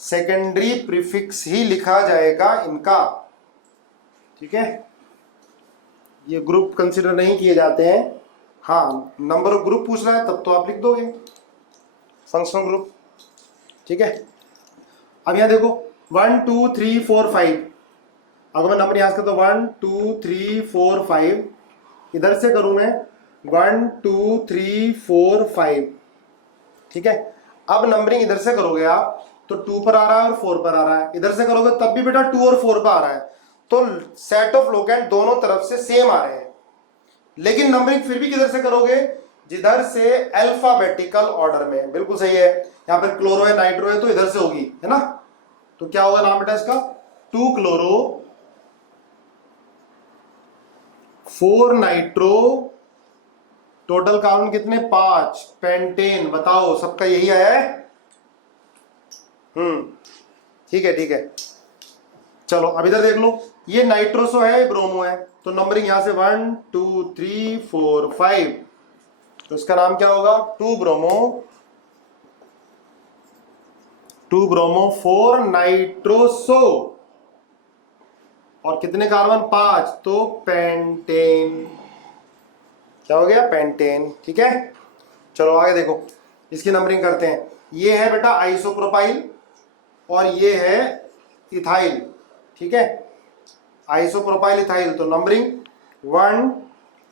सेकेंडरी प्रीफिक्स ही लिखा जाएगा इनका, ठीक है। ये ग्रुप कंसीडर नहीं किए जाते हैं। हाँ, नंबर ऑफ ग्रुप पूछ रहा है तब तो आप लिख दोगे फंक्शनल ग्रुप, ठीक है। अब यहां देखो 1 2 3 4 5, अगर मैं नंबर यहां से तो 1 2 3 4 5, इधर से करूं मैं 1 2 3 4 5, ठीक है। अब नंबरिंग इधर से करोगे आप तो 2 पर आ रहा है और 4 पर आ रहा है, इधर से करोगे तब भी बेटा 2 और 4 पर आ रहा है, तो सेट ऑफ लोकेंट दोनों तरफ से सेम आ रहे हैं। लेकिन नंबरिंग फिर भी किधर से करोगे, जिधर से अल्फाबेटिकल ऑर्डर में, बिल्कुल सही है। यहां पर क्लोरो है नाइट्रो है तो इधर से होगी, है ना। तो क्या होगा नाम बेटा इसका, 2 क्लोरो 4 नाइट्रो, टोटल कार्बन कितने 5, पेंटेन। बताओ सबका यही आया है। ठीक है ठीक है। चलो अब इधर देख लो, ये नाइट्रोसो है ब्रोमो है, तो नंबरिंग यहां से 1 2 3 4 5, तो इसका नाम क्या होगा 2 ब्रोमो 4 नाइट्रोसो, और कितने कार्बन 5, तो पेंटेन। क्या हो गया, पेंटेन, ठीक है। चलो आगे देखो, इसकी नंबरिंग करते हैं। ये है बेटा आइसोप्रोपाइल और ये है इथाइल, ठीक है। आइसोप्रोपाइल इथाइल, तो नंबरिंग 1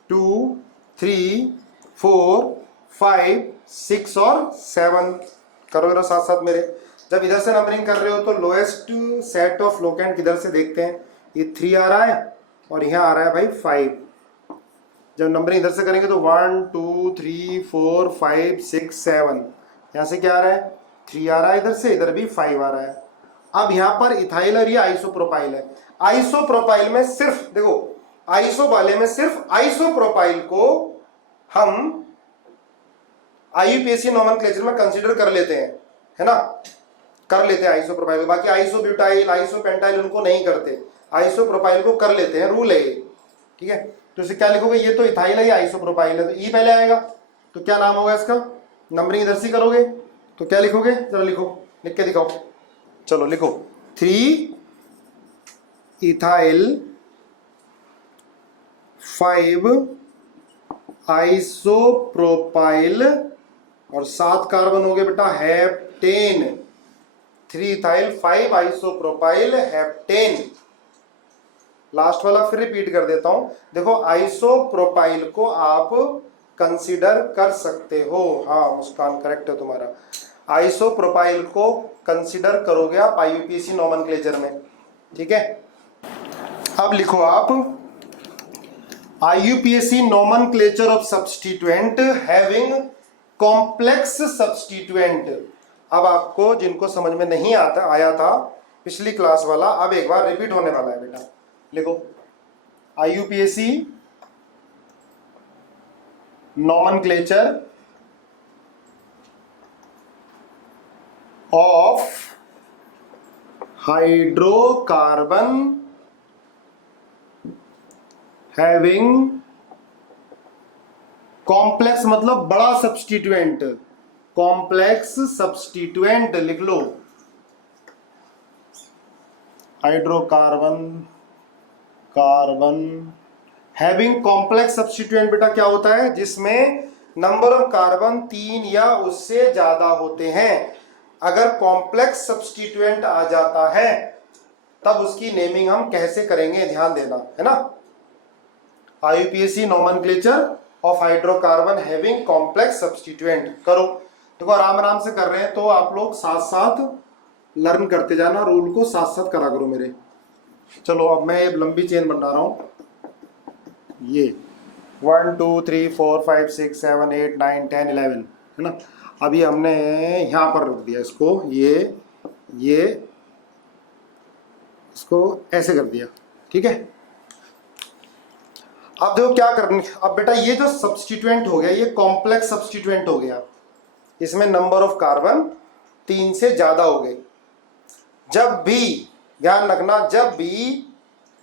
2 3 4 5 6 और 7 करो जरा साथ साथ मेरे। जब इधर से नंबरिंग कर रहे हो तो लोएस्ट सेट ऑफ लोकेंट किधर से देखते हैं, ये 3 आ रहा है और यहाँ आ रहा है भाई 5। जब नंबरिंग इधर से करेंगे तो 1 2 3 4 5 6 7, यहाँ से क्या आ रहा है 3 आ रहा है, इधर से इधर भी 5 आ रहा है। अब यहाँ पर इथाइल और ये आइसोप्रोपाइल है। आइसोप्रोपाइल में सिर्फ देखो, आइसो वाले में सिर्फ आइसोप्रोपाइल को हम आईयूपीएसी नोमेनक्लेचर में कंसीडर कर लेते हैं, है ना, कर लेते हैं आइसोप्रोपाइल। बाकी आइसोब्यूटाइल आइसोपेंटाइल उनको नहीं करते, आइसोप्रोपाइल को कर लेते हैं, रूल है ये, ठीक है। तो इसे क्या लिखोगे, ये तो इथाइल है, ये आइसोप्रोपाइल है, तो ई पहले आएगा, तो क्या नाम होगा इसका। नंबरिंग इधर से करोगे तो क्या लिखोगे, जरा लिखो, लिख के दिखाओ। चलो लिखो 3 इथाइल 5 आइसोप्रोपाइल और 7 कार्बन हो गए बेटा heptane. 3 ethyl 5 isopropyl heptane. Last वाला फिर रिपीट कर देता हूं, देखो आइसोप्रोपाइल को आप कंसीडर कर सकते हो। हाँ मुस्कान करेक्ट है तुम्हारा, आइसोप्रोपाइल को कंसीडर करोगे आप आईयूपीएसी नोमेनक्लेचर में, ठीक है। अब लिखो आप IUPAC nomenclature of substituent having complex substituent. अब आपको जिनको समझ में नहीं आता आया था पिछली क्लास वाला, अब एक बार रिपीट होने वाला है बेटा। लिखो IUPAC nomenclature of hydrocarbon having complex मतलब बड़ा सब्स्टिट्यूएंट, कॉम्प्लेक्स सब्स्टिट्यूएंट लिख लो। Hydrocarbon carbon having complex substituent बेटा क्या होता है, जिसमें नंबर ऑफ कार्बन 3 या उससे ज्यादा होते हैं। अगर कॉम्प्लेक्स सब्स्टिट्यूएंट आ जाता है तब उसकी नेमिंग हम कैसे करेंगे, ध्यान देना, है ना। IUPAC nomenclature of hydrocarbon having complex substituent करो। देखो आराम आराम से कर रहे हैं तो आप लोग साथ साथ लर्न करते जाना, रूल को साथ साथ करा करो मेरे। चलो अब मैं एक लंबी चेन बना रहा हूं, ये 1 2 3 4 5 6 7 8 9 10 11, है ना। अभी हमने यहां पर रख दिया इसको, ये इसको ऐसे कर दिया, ठीक है। अब देखो क्या करनी, अब बेटा ये जो सब्स्टिट्यूएंट हो गया ये कॉम्प्लेक्स सब्स्टिट्यूएंट हो गया, इसमें नंबर ऑफ कार्बन 3 से ज्यादा हो गए। जब भी ध्यान रखना, जब भी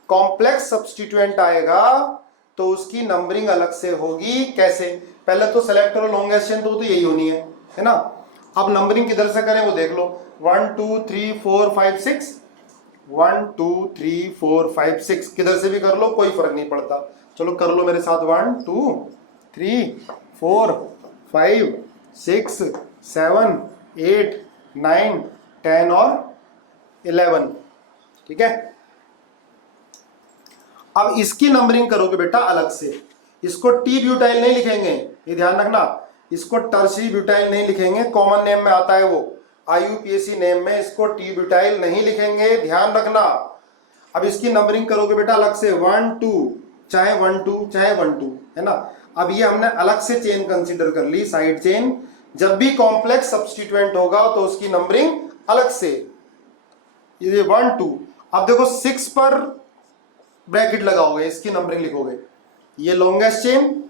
कॉम्प्लेक्स सब्स्टिट्यूएंट आएगा तो उसकी नंबरिंग अलग से होगी। कैसे? पहले तो सेलेक्ट करो लॉन्गेस्ट चेन, तो यही होनी है ना। अब नंबरिंग किधर से करें वो देख लो, 1 2 3 4 5 6, 1 2 3 4 5 6, किधर से भी कर लो कोई फर्क नहीं पड़ता। चलो कर लो मेरे साथ, 1 2 3 4 5 6 7 8 9 10 और 11। ठीक है, अब इसकी नंबरिंग करोगे बेटा अलग से। इसको टी ब्यूटाइल नहीं लिखेंगे, ये ध्यान रखना, इसको टर्शरी ब्यूटाइल नहीं लिखेंगे, कॉमन नेम में आता है वो, IUPAC नेम में इसको टी ब्यूटाइल नहीं लिखेंगे, ध्यान रखना। अब इसकी नंबरिंग करोगे बेटा अलग से, 1 2, चाहे 1 2 चाहे 1 2, है ना। अब ये हमने अलग से चेन कंसीडर कर ली, साइड चेन। जब भी कॉम्प्लेक्स सब्स्टिट्यूएंट होगा तो उसकी नंबरिंग अलग से, ये 1 2। अब देखो 6 पर ब्रैकेट लगाओगे, इसकी नंबरिंग लिखोगे, ये लॉन्गेस्ट चेन,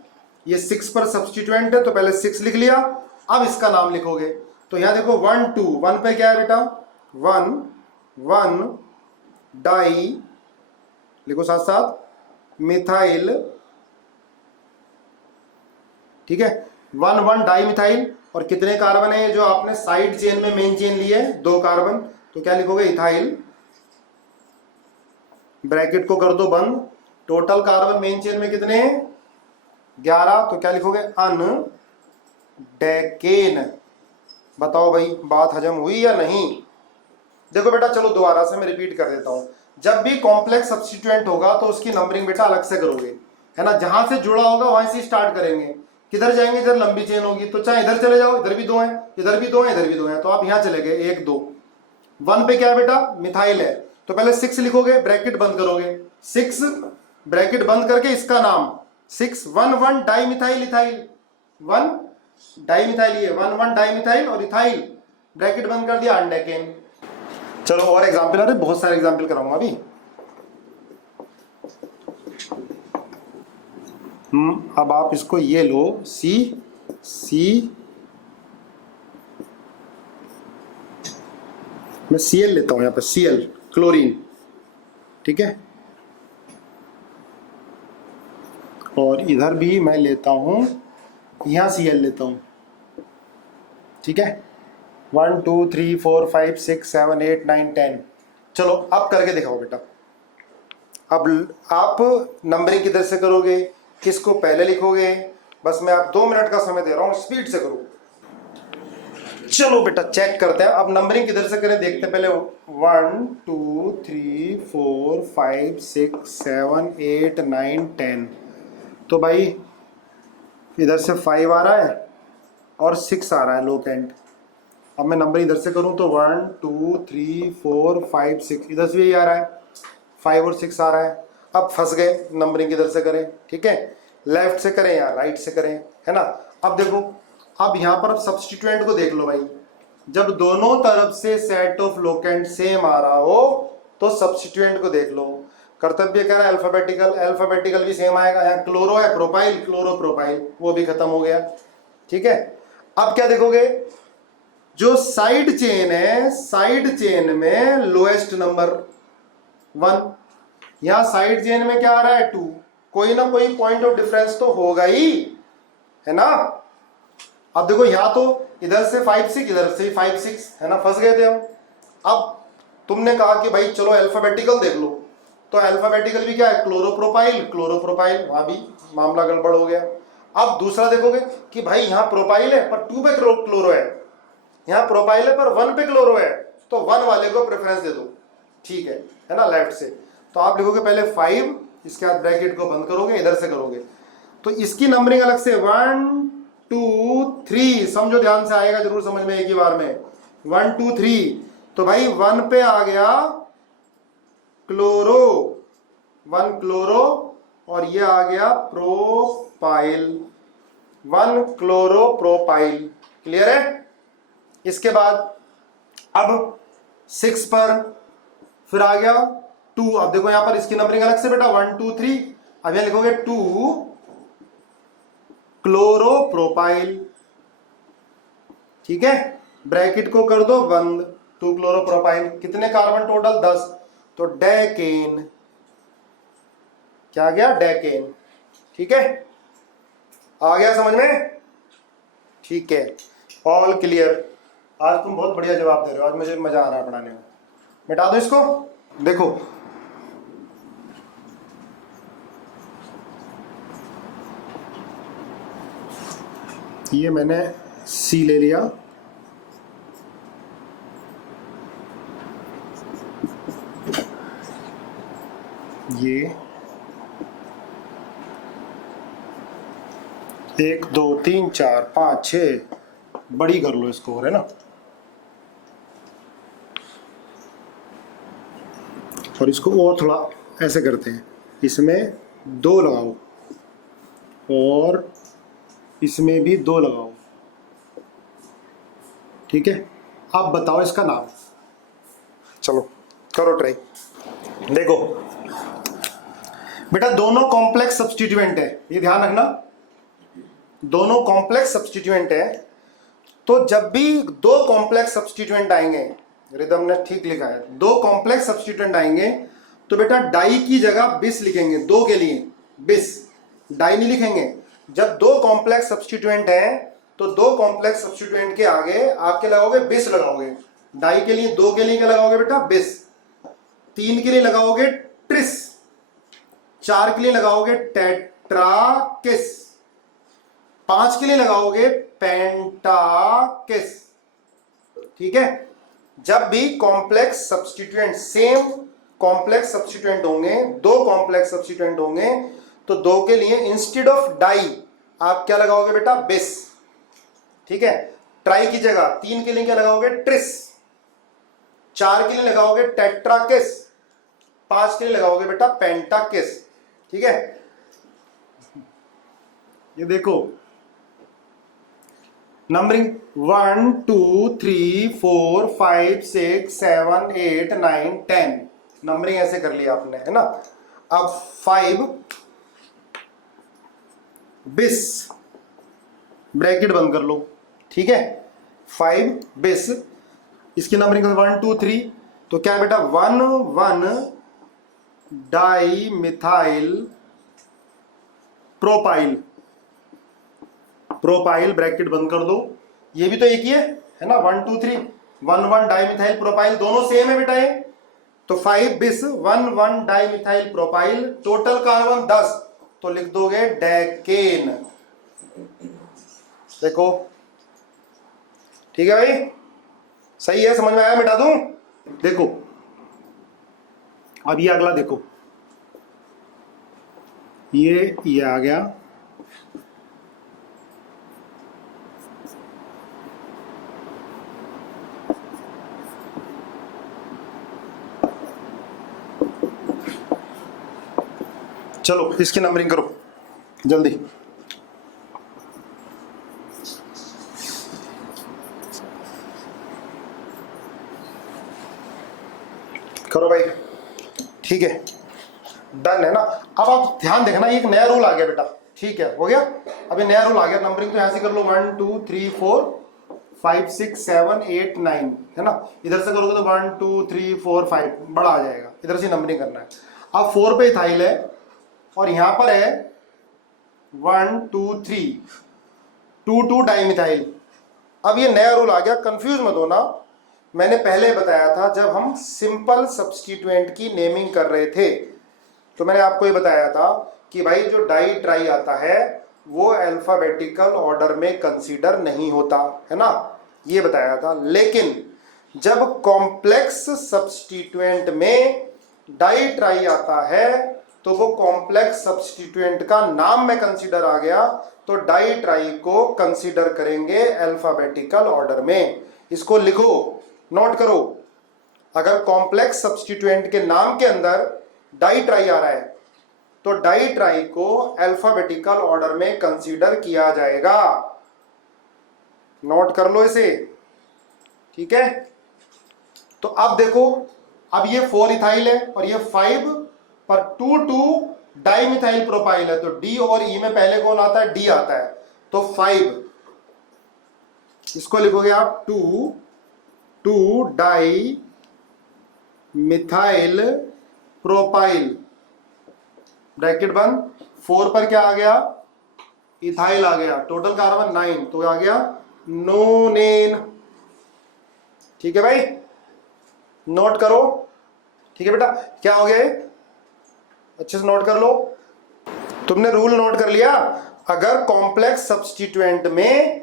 ये 6 पर सब्स्टिट्यूएंट है तो पहले 6 लिख लिया। अब इसका नाम लिखोगे तो यहां देखो 1 2, 1 पे क्या है बेटा, 1 1 डाई, लिखो साथ साथ मिथाइल, ठीक है, 1 1 डाई मिथाइल। और कितने कार्बन है जो आपने साइड चेन में मेन चेन लिए है, 2 कार्बन, तो क्या लिखोगे, इथाइल, ब्रैकेट को कर दो बंद। टोटल कार्बन मेन चेन में कितने हैं, 11, तो क्या लिखोगे, अन डेकेन। बताओ भाई बात हजम हुई या नहीं? देखो बेटा चलो दोबारा से मैं रिपीट कर देता हूं, जब भी कॉम्प्लेक्स सब्स्टिट्यूएंट होगा तो उसकी नंबरिंग बेटा अलग से करोगे, है ना। जहां से जुड़ा होगा वहां से स्टार्ट करेंगे। किधर जाएंगे, इधर लंबी चेन होगी तो चाहे इधर चले जाओ, इधर भी 2 हैं, इधर भी 2 हैं, इधर भी 2 हैं, तो आप यहां चले गए 1 2। 1 पे क्या है बेटा, मिथाइल है, तो पहले 6 लिखोगे, ब्रैकेट बंद करोगे, 6 ब्रैकेट बंद करके इसका नाम 6 1 1 di methyl ethyl, 1 di methyl, ये 1 1 डाई मिथाइल और इथाइल, ब्रैकेट बंद कर दिया, अनडेकेन। चलो और एग्जांपल, अरे बहुत सारे एग्जांपल कराऊंगा अभी। अब आप इसको ये लो, सी मैं Cl लेता हूं, यहां पर Cl क्लोरीन, ठीक है, और इधर भी मैं लेता हूं, यहां Cl लेता हूं, ठीक है, 1 2 3 4 5 6 7 8 9 10। चलो अब करके दिखाओ बेटा। अब आप नंबरिंग किधर से करोगे, किसको पहले लिखोगे, बस मैं आप 2 मिनट का समय दे रहा हूं, स्पीड से करो। चलो बेटा चेक करते हैं, अब नंबरिंग किधर से करें देखते हैं पहले। 1 2 3 4 5 6 7 8 9 10, तो भाई इधर से 5 आ रहा है और 6 आ रहा है लो पेंट। अब मैं नंबर इधर से करूं तो 1 2 3 4 5 6, इधर से भी आ रहा है, 5 और 6 आ रहा है। अब फंस गए, नंबरिंग किधर से करें, ठीक है, लेफ्ट से करें या राइट से करें, है ना। अब देखो, अब यहां पर अब सब्स्टिट्यूएंट को देख लो भाई, जब दोनों तरफ से सेट ऑफ लोकेंट सेम आ रहा हो तो सब्स्टिट्यूएंट को देख लो। कर्तव्य कह रहा है अल्फाबेटिकल, अल्फाबेटिकल भी सेम आएगा। यहाँ क्लोरो है, प्रोपाइल, क्लोरो प्रोपाइल, वो भी खत्म हो गया, ठीक है। अब क्या देखोगे, जो साइड चेन है, साइड चेन में लोएस्ट नंबर 1, यहां साइड चेन में क्या आ रहा है 2, कोई ना कोई पॉइंट ऑफ डिफरेंस तो होगा ही, है ना। अब देखो यहां तो इधर से 5 6, इधर से 5 6, है ना, फंस गए थे हम। अब तुमने कहा कि भाई चलो अल्फाबेटिकल देख लो, तो अल्फाबेटिकल भी क्या है, क्लोरोप्रोपाइल, क्लोरोप्रोपाइल, वहां भी मामला गड़बड़ हो गया। अब दूसरा देखोगे कि भाई यहाँ प्रोपाइल है पर 2 पे क्लोरो है, यहाँ प्रोपाइल है पर 1 पे क्लोरो है, तो 1 वाले को प्रेफरेंस दे दो, ठीक है ना, लेफ्ट से। तो आप लिखोगे पहले 5, इसके बाद ब्रैकेट को बंद करोगे, इधर से करोगे, तो इसकी नंबरिंग अलग से 1 2 3, समझो ध्यान से, आएगा जरूर समझ में एक ही बार में, 1 2 3। तो भाई 1 पे आ गया क्लोरो, 1 क्लोरो, और ये आ गया प्रोपाइल, 1 क्लोरो प्रोपाइल, क्लियर है। इसके बाद अब 6 पर फिर आ गया 2, अब देखो यहां पर इसकी नंबरिंग अलग से बेटा, 1 2 3, अब यहां लिखोगे 2 क्लोरोप्रोपाइल, ठीक है, ब्रैकेट को कर दो बंद, 2 क्लोरोप्रोपाइल, कितने कार्बन टोटल 10, तो डेकेन, क्या आ गया? डेकेन। ठीक है, आ गया समझ में? ठीक है, ऑल क्लियर। आज तुम बहुत बढ़िया जवाब दे रहे हो, आज मुझे मजा आ रहा है पढ़ाने में। मिटा दो इसको। देखो ये मैंने सी ले लिया, ये 1 2 3 4 5 6, बड़ी कर लो इसको, है ना। और इसको और थोड़ा ऐसे करते हैं, इसमें 2 लगाओ और इसमें भी 2 लगाओ। ठीक है, अब बताओ इसका नाम। चलो करो ट्राई। देखो बेटा, दोनों कॉम्प्लेक्स सब्स्टिट्यूएंट है, ये ध्यान रखना, दोनों कॉम्प्लेक्स सब्स्टिट्यूएंट है। तो जब भी 2 कॉम्प्लेक्स सब्स्टिट्यूएंट आएंगे, रिदम ने ठीक लिखा है, 2 कॉम्प्लेक्स सब्स्टिट्यूएंट आएंगे तो बेटा डाई की जगह बिस लिखेंगे, 2 के लिए बिस, डाई नहीं लिखेंगे। जब 2 कॉम्प्लेक्स सब्स्टिट्यूएंट हैं तो 2 कॉम्प्लेक्स सब्स्टिट्यूएंट के आगे आपके लगाओगे बिस लगाओगे। डाई के लिए 2 के लिए क्या लगाओगे बेटा? बिस। 3 के लिए लगाओगे ट्रिस, 4 के लिए लगाओगे टेट्राकिस, 5 के लिए लगाओगे पेंटाकिस। ठीक है, जब भी complex substituent, same complex substituent होंगे, 2 कॉम्प्लेक्स सब्स्टिट्यूएंट होंगे तो 2 के लिए इंस्टेड ऑफ डाई आप क्या लगाओगे बेटा? बिस। ठीक है, ट्राई की जगह 3 के लिए क्या लगाओगे? ट्रिस, 4 के लिए लगाओगे टेट्राकिस, 5 के लिए लगाओगे बेटा पेंटाकिस। ठीक है, ये देखो नंबरिंग 1 2 3 4 5 6 7 8 9 10, नंबरिंग ऐसे कर लिया आपने, है ना। अब 5 बिस, ब्रैकेट बंद कर लो। ठीक है, 5 बिस, इसकी नंबरिंग 1 2 3, तो क्या बेटा 1 1 di methyl propyl, propyl bracket बंद कर दो। ये भी तो एक ही है ना, 1 2 3, 1 1 डाई मिथाइल प्रोपाइल, दोनों सेम है बेटा ये। तो 5 बिस 1 1 di methyl propyl, total carbon 10, तो लिख दोगे डेकेन। देखो ठीक है भाई, सही है, समझ में आया? मिटा दूं? देखो अब ये अगला देखो, ये आ गया, चलो इसकी नंबरिंग करो जल्दी। करो भाई, ठीक है, डन है ना। अब आप ध्यान देखना, एक नया रूल आ गया बेटा। ठीक है, हो गया, अभी नया रूल आ गया। नंबरिंग तो यहां से कर लो, 1 2 3 4 5 6 7 8 9, है ना। इधर से करोगे तो 1 2 3 4 5 बड़ा आ जाएगा, इधर से नंबरिंग करना है। अब 4 पे इथाइल है और यहां पर है 1 2 3 2 2 डाइमिथाइल। अब ये नया रूल आ गया, कंफ्यूज मत होना। मैंने पहले बताया था जब हम सिंपल सब्स्टिट्यूएंट की नेमिंग कर रहे थे, तो मैंने आपको ये बताया था कि भाई जो डाई ट्राई आता है वो अल्फाबेटिकल ऑर्डर में कंसीडर नहीं होता, है ना, ये बताया था। लेकिन जब कॉम्प्लेक्स सब्स्टिट्यूएंट में डाई ट्राई आता है तो वो कॉम्प्लेक्स सब्स्टिट्यूएंट का नाम में कंसीडर आ गया, तो डाई ट्राई को कंसीडर करेंगे अल्फाबेटिकल ऑर्डर में। इसको लिखो, नोट करो, अगर कॉम्प्लेक्स सब्स्टिट्यूएंट के नाम के अंदर डाई ट्राई आ रहा है तो डाई ट्राई को अल्फाबेटिकल ऑर्डर में कंसीडर किया जाएगा। नोट कर लो इसे, ठीक है। तो अब देखो, अब ये 4 इथाइल है और ये 5 पर 2 2 डाइमिथाइल प्रोपाइल है, तो डी और ई में पहले कौन आता है? डी आता है। तो 5 इसको लिखोगे आप 2 2 डाई मिथाइल प्रोपाइल, ब्रैकेट बंद, 4 पर क्या आ गया, इथाइल आ गया, टोटल कार्बन 9, तो आ गया नोनेन। ठीक है भाई, नोट करो। ठीक है बेटा, क्या हो गया ये, अच्छे से नोट कर लो। तुमने रूल नोट कर लिया, अगर कॉम्प्लेक्स सब्स्टिट्यूएंट में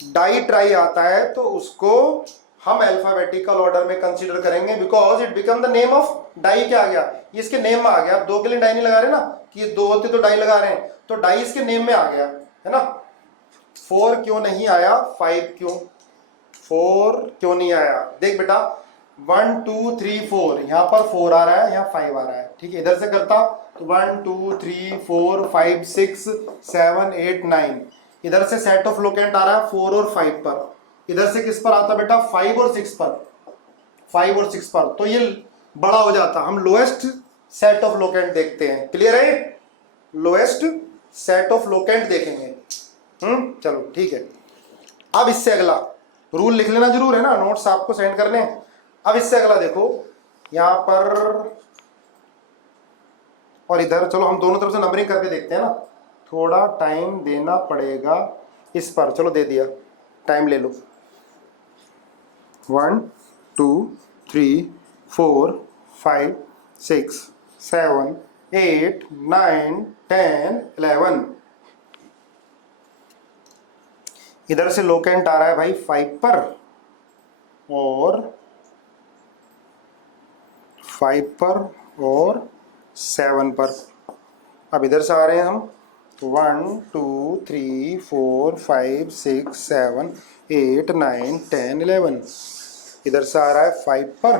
डाई ट्राई आता है तो उसको हम अल्फाबेटिकल ऑर्डर में कंसीडर करेंगे, because it become the name of di. क्या आ गया, ये इसके नेम में आ गया। आप 2 के लिए डाई नहीं लगा रहे ना, कि ये 2 होते तो डाई लगा रहे हैं, तो डाई इसके नेम में आ गया, है ना। 4 क्यों नहीं आया, 5 क्यों, 4 क्यों नहीं आया, देख बेटा 1 2 3 4, यहां पर 4 आ रहा है, यहाँ 5 आ रहा है। ठीक है, इधर से करता तो 1 2 3 4 5 6 7 8 9, इधर से सेट ऑफ लोकेंट आ रहा है 4 और 5 पर, इधर से किस पर आता बेटा, 5 और 6 पर, 5 और 6 पर, तो ये बड़ा हो जाता। हम लोएस्ट सेट ऑफ लोकेंट देखते हैं, क्लियर है, लोएस्ट सेट ऑफ लोकेंट देखेंगे। चलो ठीक है। अब इससे अगला रूल लिख लेना जरूर है ना, नोट्स आपको सेंड करने हैं। अब इससे अगला देखो, यहां पर और इधर, चलो हम दोनों तरफ से नंबरिंग करके देखते हैं ना, थोड़ा टाइम देना पड़ेगा इस पर, चलो दे दिया, टाइम ले लो। 1 2 3 4 5 6 7 8 9 10 11, इधर से लोकेंट आ रहा है भाई 5 पर और 5 पर और 7 पर। अब इधर से आ रहे हैं हम 1 2 3 4 5 6 7 8 9 10 11, इधर से आ रहा है 5 पर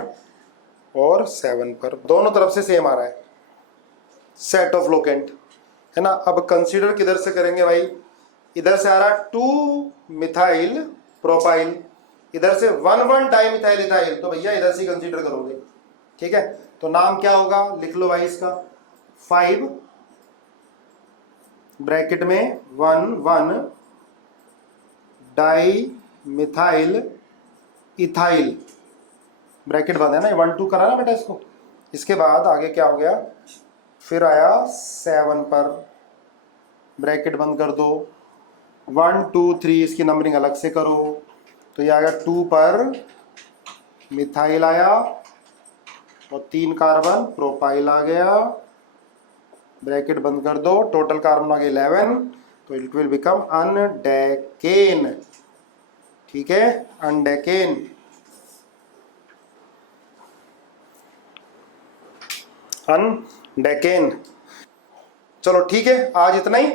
और 7 पर, दोनों तरफ से सेम आ रहा है सेट ऑफ लोकेंट, है ना। अब कंसीडर किधर से करेंगे भाई, इधर से आ रहा है 2 मिथाइल प्रोपाइल, इधर से 1 1 डाई मिथाइल इथाइल, तो भैया इधर से कंसीडर करोगे। ठीक है, तो नाम क्या होगा, लिख लो भाई इसका, 5 ब्रैकेट में 1 1 डाई मिथाइल इथाइल, ब्रैकेट बंद है ना, 1 2 करा ना बेटा इसको। इसके बाद आगे क्या हो गया, फिर आया 7 पर, ब्रैकेट बंद कर दो, 1 2 3 इसकी नंबरिंग अलग से करो, तो ये आ गया 2 पर मिथाइल आया और 3 कार्बन प्रोपाइल आ गया, ब्रैकेट बंद कर दो, टोटल कार्बन आ गया 11, तो इट विल बिकम अनडेकेन। ठीक है, अनडेकेन, अनडेकेन। चलो ठीक है, आज इतना ही।